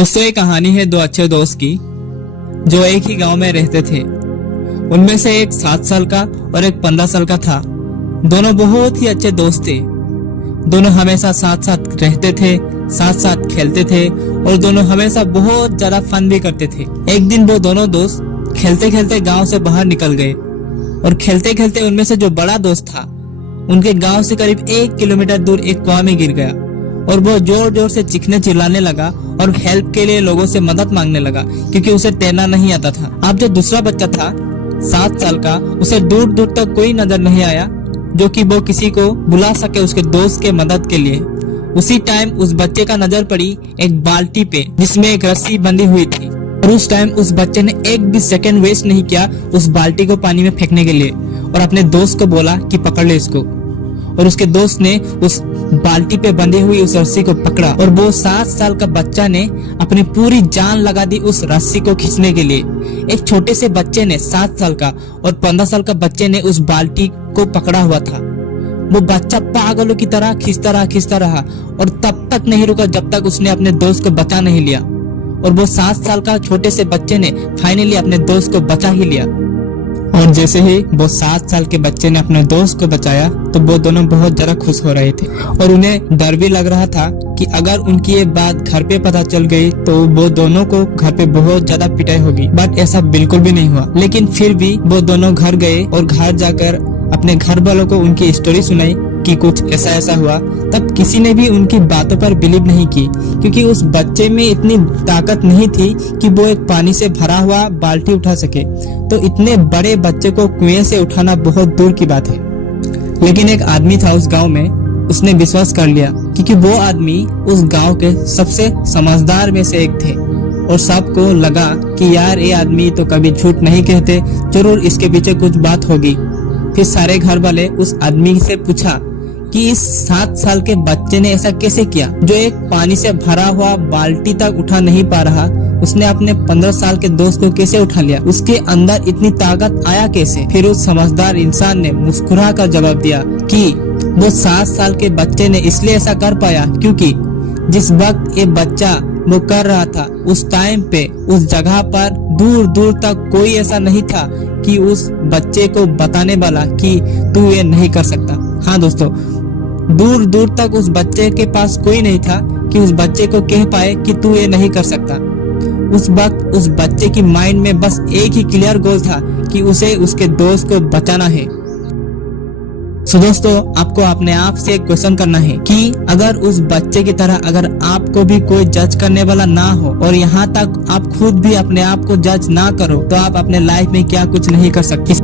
दोस्तों, ये कहानी है दो अच्छे दोस्त की जो एक ही गांव में रहते थे। उनमें से एक 7 साल का और एक 15 साल का था। दोनों बहुत ही अच्छे दोस्त थे। दोनों हमेशा साथ साथ रहते थे, साथ साथ खेलते थे और दोनों हमेशा बहुत ज्यादा फन भी करते थे। एक दिन वो दोनों दोस्त खेलते खेलते गांव से बाहर निकल गए और खेलते खेलते उनमें से जो बड़ा दोस्त था उनके गांव से करीब 1 किलोमीटर दूर एक कुआं में गिर गया और वो जोर जोर से चीखने चिल्लाने लगा और हेल्प के लिए लोगों से मदद मांगने लगा क्योंकि उसे तैरना नहीं आता था। अब जो दूसरा बच्चा था 7 साल का, उसे दूर दूर तक कोई नजर नहीं आया जो कि वो किसी को बुला सके उसके दोस्त के मदद के लिए। उसी टाइम उस बच्चे का नजर पड़ी एक बाल्टी पे जिसमें एक रस्सी बंधी हुई थी और उस टाइम उस बच्चे ने एक भी सेकंड वेस्ट नहीं किया उस बाल्टी को पानी में फेंकने के लिए और अपने दोस्त को बोला कि पकड़ ले इसको। और उसके दोस्त ने उस बाल्टी पे बंधी हुई उस रस्सी को पकड़ा और वो 7 साल का बच्चा ने अपनी पूरी जान लगा दी उस रस्सी को खींचने के लिए। एक छोटे से बच्चे ने 7 साल का और 15 साल का बच्चे ने उस बाल्टी को पकड़ा हुआ था। वो बच्चा पागलों की तरह खींचता रहा और तब तक नहीं रुका जब तक उसने अपने दोस्त को बचा नहीं लिया। और वो 7 साल का छोटे से बच्चे ने फाइनली अपने दोस्त को बचा ही लिया। और जैसे ही वो 7 साल के बच्चे ने अपने दोस्त को बचाया तो वो दोनों बहुत ज्यादा खुश हो रहे थे और उन्हें डर भी लग रहा था कि अगर उनकी ये बात घर पे पता चल गई तो वो दोनों को घर पे बहुत ज्यादा पिटाई होगी। बट ऐसा बिल्कुल भी नहीं हुआ। लेकिन फिर भी वो दोनों घर गए और घर जाकर अपने घर वालों को उनकी स्टोरी सुनाई कि कुछ ऐसा ऐसा हुआ। तब किसी ने भी उनकी बातों पर बिलीव नहीं की क्योंकि उस बच्चे में इतनी ताकत नहीं थी कि वो एक पानी से भरा हुआ बाल्टी उठा सके। तो इतने बड़े बच्चे को कुएं से उठाना बहुत दूर की बात है। लेकिन एक आदमी था उस गांव में, उसने विश्वास कर लिया क्योंकि वो आदमी उस गांव के सबसे समझदार में से एक थे और सबको लगा कि यार ये आदमी तो कभी झूठ नहीं कहते, जरूर इसके पीछे कुछ बात होगी। फिर सारे घर वाले उस आदमी से पूछा कि इस 7 साल के बच्चे ने ऐसा कैसे किया जो एक पानी से भरा हुआ बाल्टी तक उठा नहीं पा रहा, उसने अपने 15 साल के दोस्त को कैसे उठा लिया, उसके अंदर इतनी ताकत आया कैसे। फिर उस समझदार इंसान ने मुस्कुरा कर जवाब दिया कि वो 7 साल के बच्चे ने इसलिए ऐसा कर पाया क्योंकि जिस वक्त ये बच्चा वो कर रहा था उस टाइम पे उस जगह पर दूर दूर तक कोई ऐसा नहीं था कि उस बच्चे को बताने वाला कि तू ये नहीं कर सकता। हाँ दोस्तों, दूर दूर तक उस बच्चे के पास कोई नहीं था कि उस बच्चे को कह पाए कि तू ये नहीं कर सकता। उस वक्त उस बच्चे की माइंड में बस एक ही क्लियर गोल था कि उसे उसके दोस्त को बचाना है। सो दोस्तों, आपको अपने आप से एक क्वेश्चन करना है कि अगर उस बच्चे की तरह अगर आपको भी कोई जज करने वाला ना हो और यहाँ तक आप खुद भी अपने आप को जज ना करो तो आप अपने लाइफ में क्या कुछ नहीं कर सकते।